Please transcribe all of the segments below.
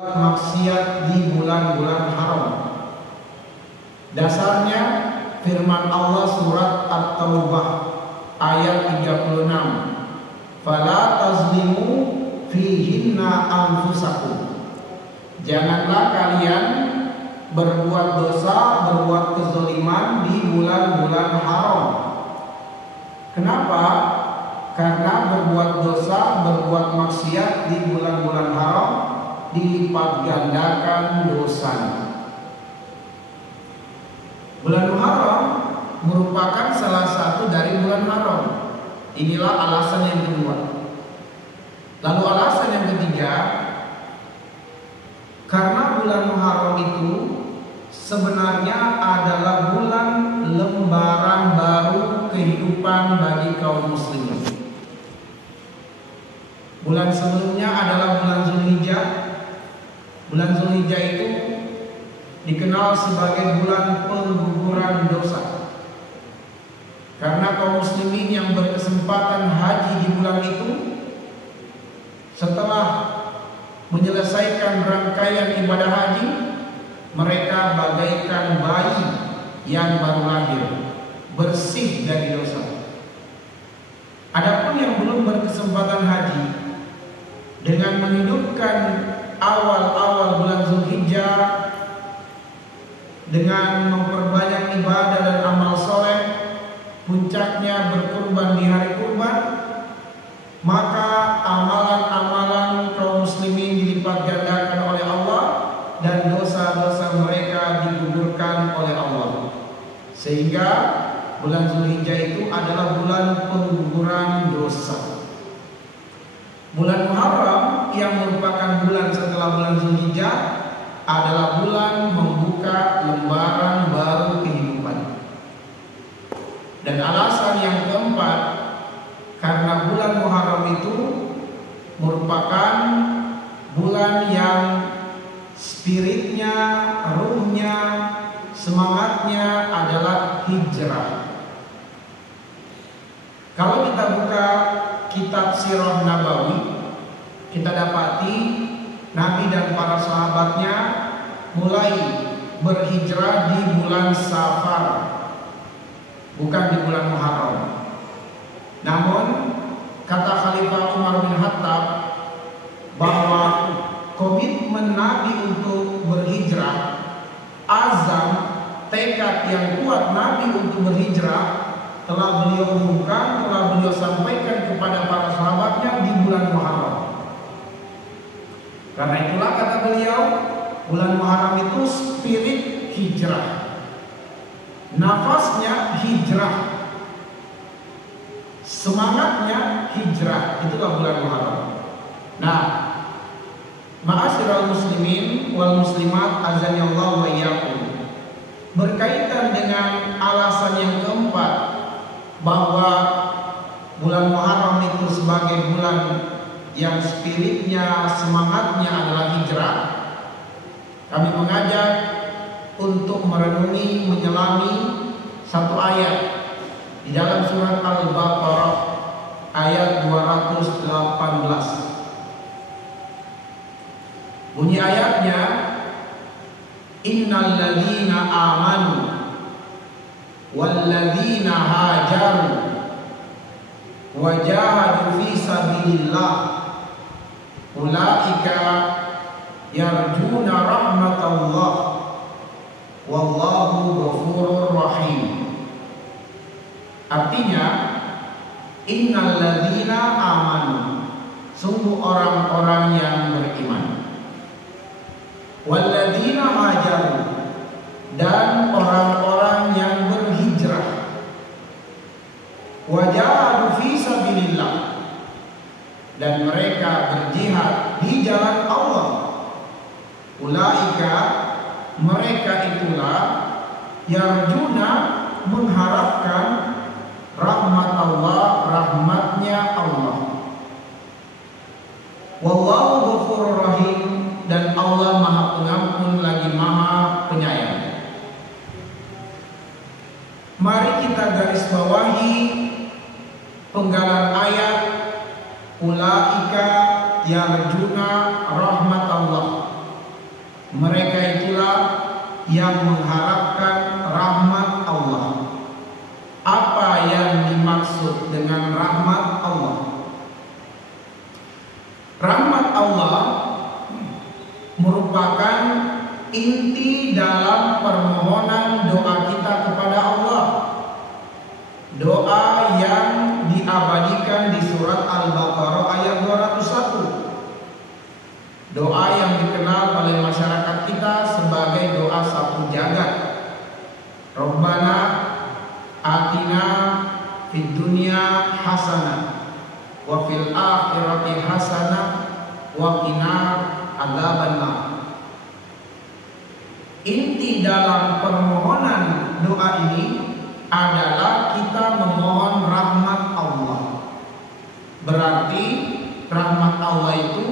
maksiat di bulan-bulan haram. Dasarnya firman Allah surat At-Taubah ayat 36. Fala tazlimu fihinna anfusakum. Janganlah kalian berbuat dosa, berbuat kezaliman di bulan-bulan haram. Kenapa? Karena berbuat dosa, berbuat maksiat di bulan-bulan haram dilipat gandakan dosanya. Bulan Muharram merupakan salah satu dari bulan haram. Inilah alasan yang kedua. Lalu alasan yang ketiga, karena bulan Muharram itu sebenarnya adalah bulan lembaran baru kehidupan bagi kaum muslimin. Bulan sebelumnya adalah bulan Zulhijjah. Bulan Zulhijjah itu dikenal sebagai bulan pengguguran dosa. Karena kaum muslimin yang berkesempatan haji di bulan itu, setelah menyelesaikan rangkaian ibadah haji, mereka bagaikan bayi yang baru lahir, bersih dari dosa. Adapun yang belum berkesempatan haji, dengan menghidupkan awal-awal bulan Zulhijjah dengan memperbanyak ibadah dan amal soleh, puncaknya berkurban di hari kurban, maka amalan-amalan kaum muslimin dilipat gandakan oleh Allah dan dosa-dosa mereka digugurkan oleh Allah. Sehingga bulan Zulhijjah itu adalah bulan pengguguran dosa. Bulan Muharram yang merupakan bulan setelah bulan Zulhijjah adalah bulan membuka lembaran baru kehidupan. Dan alasan yang keempat, karena bulan Muharram itu merupakan bulan yang spiritnya, ruhnya, semangatnya adalah hijrah. Kalau kita buka kitab Sirah Nabawi, kita dapati Nabi dan para sahabatnya mulai berhijrah di bulan Safar, bukan di bulan Muharram. Namun kata Khalifah Umar bin Khattab bahwa komitmen Nabi untuk berhijrah, azam, tekad yang kuat Nabi untuk berhijrah telah beliau umumkan, telah beliau sampaikan kepada para sahabatnya di bulan Muharram. Karena itulah kata beliau, bulan Muharram itu spirit hijrah, nafasnya hijrah, semangatnya hijrah. Itulah bulan Muharram. Nah, ma'asyiral muslimin wal muslimat azanillahu wa iyyakum, berkaitan dengan alasan yang keempat bahwa bulan Muharram itu sebagai bulan yang spiritnya, semangatnya adalah hijrah, kami mengajak untuk merenungi, menyelami satu ayat di dalam surat Al-Baqarah ayat 218. Bunyi ayatnya, innal ladzina amanu wal ladzina hajaru wa jahadu fi sabilillah ulaika yarjuna rahmatallah wallahu ghafurur rahim. Artinya, innal ladzina amanu, sungguh orang-orang yang beriman, wal ladzina hajaru, dan orang-orang yang berhijrah, wajahadu fi sabilillah, dan mereka berjihad di jalan Allah. Ulaika, mereka itulah yarjuna, mengharapkan rahmat Allah, rahmatnya Allah. Wallahu ghafurur rahim, dan Allah Maha Pengampun lagi Maha Penyayang. Mari kita garis bawahi penggalan ayat ulaika yarjuna rahmat Allah. Mereka itulah yang mengharapkan rahmat Allah. Apa yang dimaksud dengan rahmat Allah? Rahmat Allah merupakan inti dalam permohonan doa kita kepada Allah. Doa yang diabadikan di surat Al-Baqarah ayat 201. Doa yang dikenal oleh masyarakat kita sebagai doa sapu jagat. Rabbana atina fid dunya hasanah wa fil akhirati hasanah wa qina adzabannar. Inti dalam permohonan doa ini adalah kita memohon rahmat Allah. Berarti rahmat Allah itu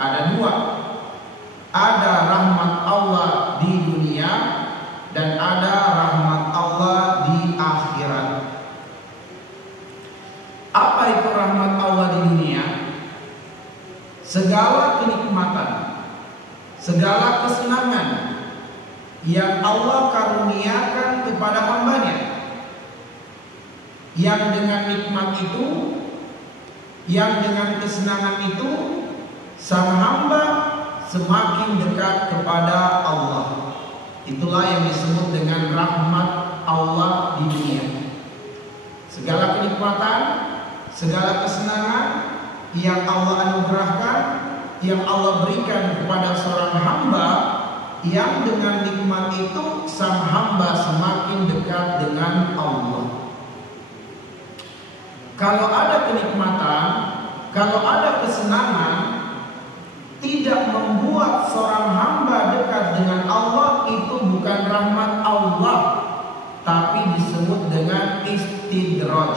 ada dua. Ada rahmat Allah di dunia dan ada rahmat Allah di akhirat. Apa itu rahmat Allah di dunia? Segala kenikmatan, segala kesenangan yang Allah karuniakan kepada hambanya, yang dengan nikmat itu, yang dengan kesenangan itu, sang hamba semakin dekat kepada Allah. Itulah yang disebut dengan rahmat Allah di dunia. Segala kenikmatan, segala kesenangan yang Allah anugerahkan, yang Allah berikan kepada seorang hamba, yang dengan nikmat itu sang hamba semakin dekat dengan Allah. Kalau ada kenikmatan, kalau ada kesenangan, tidak membuat seorang hamba dekat dengan Allah, itu bukan rahmat Allah, tapi disebut dengan istidraj.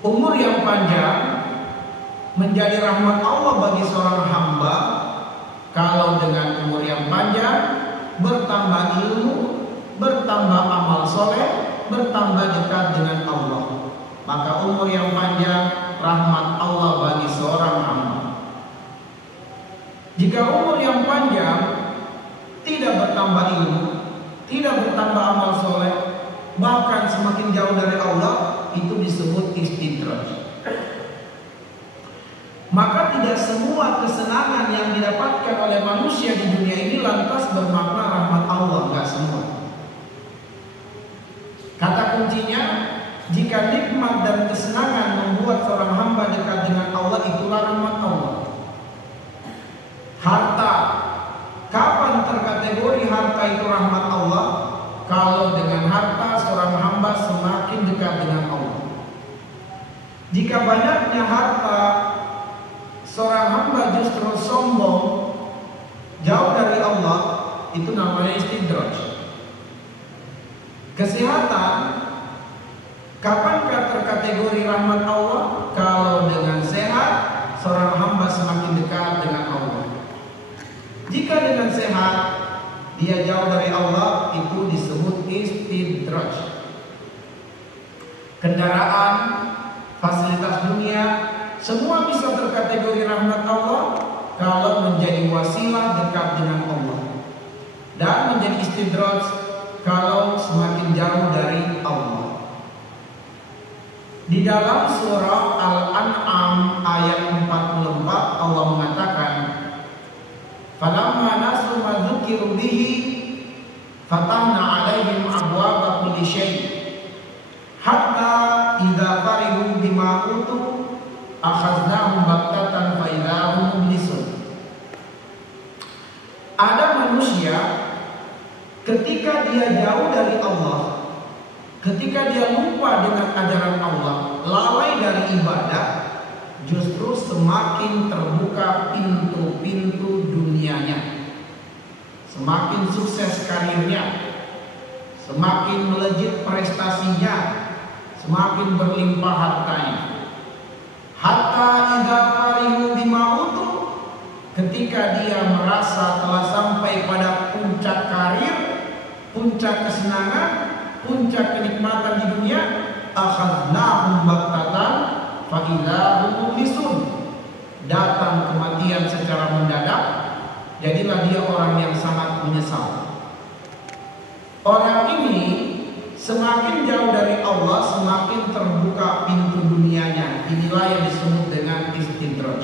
Umur yang panjang menjadi rahmat Allah bagi seorang hamba kalau dengan umur yang panjang bertambah ilmu, bertambah amal soleh, bertambah dekat dengan Allah. Maka umur yang panjang rahmat Allah bagi seorang hamba. Jika umur yang panjang tidak bertambah ilmu, tidak bertambah amal soleh, bahkan semakin jauh dari Allah, itu disebut istidraj. Maka tidak semua kesenangan yang didapatkan oleh manusia di dunia ini lantas bermakna rahmat Allah, enggak semua. Kata kuncinya, jika nikmat dan kesenangan membuat seorang hamba dekat dengan Allah, itulah rahmat Allah. Harta, kapan terkategori harta itu rahmat Allah? Kalau dengan harta seorang hamba semakin dekat dengan Allah. Jika banyaknya harta, seorang hamba justru sombong, jauh dari Allah, itu namanya istidraj. Kesehatan, kapankah terkategori rahmat Allah? Kalau dengan sehat, seorang hamba semakin dekat dengan Allah. Jika dengan sehat dia jauh dari Allah, itu disebut istidraj. Kendaraan, fasilitas dunia, semua bisa terkategori rahmat Allah kalau menjadi wasilah dekat dengan Allah, dan menjadi istidraj kalau semakin jauh dari Allah. Di dalam surah Al-An'am ayat 44 Allah mengatakan, "Falamma nasu ma dzukiru bihi fatahna 'alaihim abwaaba kulli syai' hatta idza farihu bima utu akhadnahum baghtatan fa idza hum mublisun." Ada manusia ketika dia jauh dari Allah, ketika dia lupa dengan ajaran Allah, lalai dari ibadah, justru semakin terbuka pintu-pintu dunianya, semakin sukses karirnya, semakin melejit prestasinya, semakin berlimpah hartanya. Hatta idza farihu bima utu, ketika dia merasa telah sampai pada puncak karir, puncak kesenangan, puncak kenikmatan di dunia, akhadnahum baghtatan fa idza hum mublisun. Datang kematian secara mendadak, adalah dia orang yang sangat menyesal. Orang ini semakin jauh dari Allah, semakin terbuka pintu dunianya. Inilah yang disebut dengan istidraj.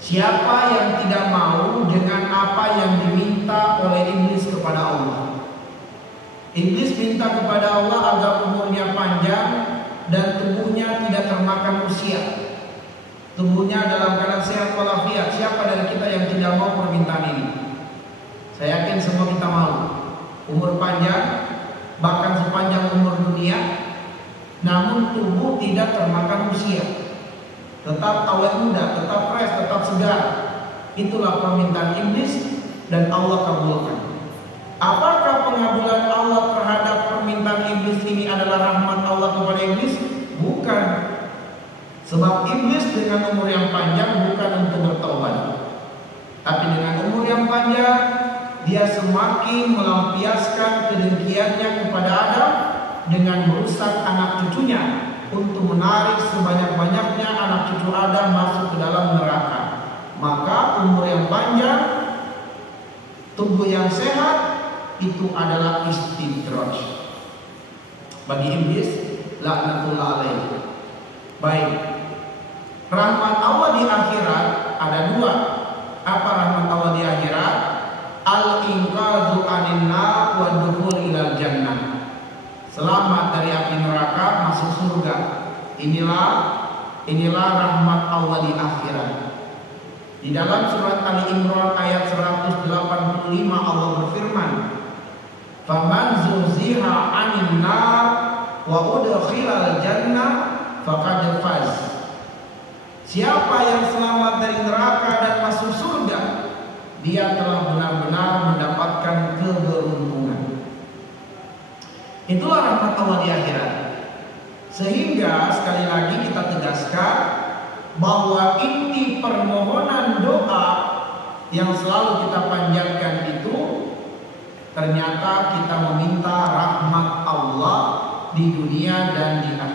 Siapa yang tidak mau dengan apa yang diminta oleh iblis kepada Allah? Iblis minta kepada Allah agar umurnya panjang dan tubuhnya tidak termakan usia. Tubuhnya dalam keadaan sehat walafiat. Siapa dari kita yang tidak mau permintaan ini? Saya yakin semua kita mau. Umur panjang, bahkan sepanjang umur dunia, namun tubuh tidak termakan usia. Tetap awet muda, tetap fresh, tetap segar. Itulah permintaan iblis dan Allah kabulkan. Apakah pengabulan Allah terhadap permintaan iblis ini adalah rahmat Allah kepada iblis? Bukan. Sebab iblis dengan umur yang panjang bukan untuk bertobat, tapi dengan umur yang panjang dia semakin melampiaskan kedengkiannya kepada Adam dengan merusak anak cucunya untuk menarik sebanyak-banyaknya anak cucu Adam masuk ke dalam neraka. Maka umur yang panjang, tubuh yang sehat, itu adalah istidraj bagi iblis, laknatullah alaihi. Baik, rahmat Allah di akhirat ada dua. Apa rahmat Allah di akhirat? Al-inqadhu anin nar wa dukhul ilal jannah. Selamat dari api neraka, masuk surga. Inilah rahmat Allah di akhirat. Di dalam surat Ali Imran ayat 185 Allah berfirman, "Faman zuhziha 'anil nar wa udkhilal jannah faqad faz." Siapa yang selamat dari neraka dan masuk surga, dia telah benar-benar mendapatkan keberuntungan. Itulah rahmat Allah di akhirat. Sehingga sekali lagi kita tegaskan bahwa inti permohonan doa yang selalu kita panjatkan itu ternyata kita meminta rahmat Allah di dunia dan di akhirat.